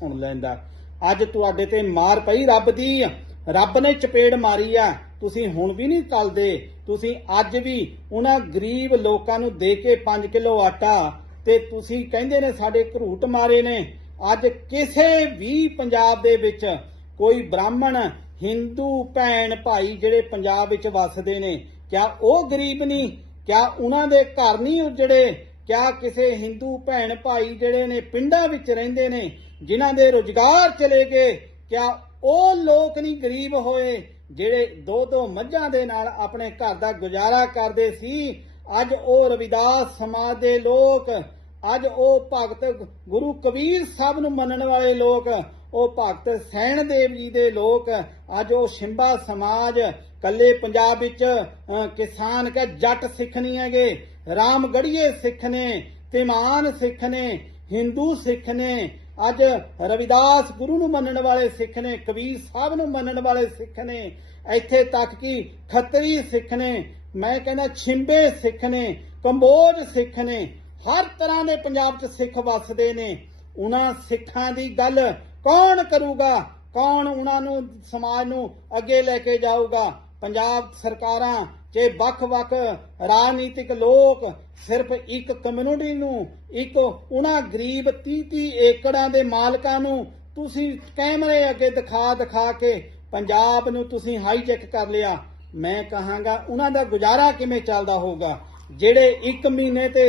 ਸੁਣ ਲੈਂਦਾ। ਅੱਜ ਤੁਹਾਡੇ ਤੇ ਮਾਰ ਪਈ ਰੱਬ ਦੀ। ਰੱਬ ਨੇ ਚਪੇੜ ਮਾਰੀ ਆ। ਤੁਸੀਂ ਹੁਣ ਵੀ ਨਹੀਂ ਟਲਦੇ। ਤੁਸੀਂ ਅੱਜ ਵੀ ਉਹਨਾਂ ਗਰੀਬ ਲੋਕਾਂ ਨੂੰ ਦੇ ਕੇ 5 ਕਿਲੋ ਆਟਾ ਤੇ ਤੁਸੀਂ ਕਹਿੰਦੇ ਨੇ ਸਾਡੇ ਘਰੂਟ ਮਾਰੇ ਨੇ। ਅੱਜ ਕਿਸੇ ਵੀ ਪੰਜਾਬ ਦੇ ਵਿੱਚ ਕੋਈ ਬ੍ਰਾਹਮਣ, ਹਿੰਦੂ ਭੈਣ ਭਾਈ ਜਿਹੜੇ ਪੰਜਾਬ ਵਿੱਚ ਵੱਸਦੇ ਨੇ, ਕਿਆ ਉਹ ਗਰੀਬ ਨਹੀਂ? ਕਿਆ ਉਹਨਾਂ ਦੇ ਘਰ ਨਹੀਂ ਉਜੜੇ? ਕਿਆ ਕਿਸੇ ਹਿੰਦੂ ਭੈਣ ਭਾਈ ਜਿਹੜੇ ਨੇ ਪਿੰਡਾਂ ਵਿੱਚ ਰਹਿੰਦੇ ਨੇ? ਜਿਨ੍ਹਾਂ ਦੇ ਰੁਜ਼ਗਾਰ ਚਲੇ ਗਏ, ਕਿਆ ਉਹ ਲੋਕ ਨਹੀਂ ਗਰੀਬ ਹੋਏ ਜਿਹੜੇ ਦੋ ਦੋ ਮੱਝਾਂ ਦੇ ਨਾਲ ਆਪਣੇ ਘਰ ਦਾ ਗੁਜ਼ਾਰਾ ਕਰਦੇ ਸੀ? ਅੱਜ ਉਹ ਰਵਿਦਾਸ ਸਮਾਜ ਦੇ ਲੋਕ, ਅੱਜ ਉਹ ਭਗਤ ਗੁਰੂ ਕਬੀਰ ਸਾਹਿਬ ਨੂੰ ਮੰਨਣ ਵਾਲੇ ਲੋਕ, ਉਹ ਭਗਤ ਸੈਣ ਦੇਵ ਜੀ ਦੇ ਲੋਕ, ਅੱਜ ਉਹ ਸ਼ਿੰਬਾ ਸਮਾਜ ਕੱਲੇ ਪੰਜਾਬ ਵਿੱਚ ਕਿਸਾਨ ਕਹ ਜੱਟ ਸਿੱਖ ਨਹੀਂ ਹੈਗੇ, ਰਾਮਗੜੀਏ ਸਿੱਖ ਨੇ, ਤਿਮਾਨ ਸਿੱਖ ਨੇ, ਹਿੰਦੂ ਸਿੱਖ ਨੇ ਅੱਜ ਰਵਿਦਾਸ ਗੁਰੂ ਨੂੰ ਮੰਨਣ ਵਾਲੇ ਸਿੱਖ ਨੇ, ਕਬੀਰ ਸਾਹਿਬ ਨੂੰ ਮੰਨਣ ਵਾਲੇ ਸਿੱਖ ਨੇ, ਇੱਥੇ ਤੱਕ ਕਿ ਖੱਤਰੀ ਸਿੱਖ ਨੇ, ਮੈਂ ਕਹਿੰਦਾ ਛਿੰਬੇ ਸਿੱਖ ਨੇ, ਕੰਬੋਜ ਸਿੱਖ ਨੇ, ਹਰ ਤਰ੍ਹਾਂ ਦੇ ਪੰਜਾਬ 'ਚ ਸਿੱਖ ਵੱਸਦੇ ਨੇ। ਉਹਨਾਂ ਸਿੱਖਾਂ ਦੀ ਗੱਲ ਕੌਣ ਕਰੂਗਾ? ਕੌਣ ਉਹਨਾਂ ਨੂੰ, ਸਮਾਜ ਨੂੰ ਅੱਗੇ ਲੈ ਕੇ ਜਾਊਗਾ? ਪੰਜਾਬ ਸਰਕਾਰਾਂ ਜੇ ਵੱਖ-ਵੱਖ ਰਾਜਨੀਤਿਕ ਲੋਕ ਸਿਰਫ ਇੱਕ ਕਮਿਊਨਿਟੀ ਨੂੰ, ਇੱਕ ਉਹਨਾਂ ਗਰੀਬ 30-30 ਏਕੜਾਂ ਦੇ ਮਾਲਕਾਂ ਨੂੰ ਤੁਸੀਂ ਕੈਮਰੇ ਅੱਗੇ ਦਿਖਾ ਦਿਖਾ ਕੇ ਪੰਜਾਬ ਨੂੰ ਤੁਸੀਂ ਹਾਈਜੈਕ ਕਰ ਲਿਆ, ਮੈਂ ਕਹਾਂਗਾ ਉਹਨਾਂ ਦਾ ਗੁਜ਼ਾਰਾ ਕਿਵੇਂ ਚੱਲਦਾ ਹੋਊਗਾ? ਜਿਹੜੇ 1 ਮਹੀਨੇ ਤੇ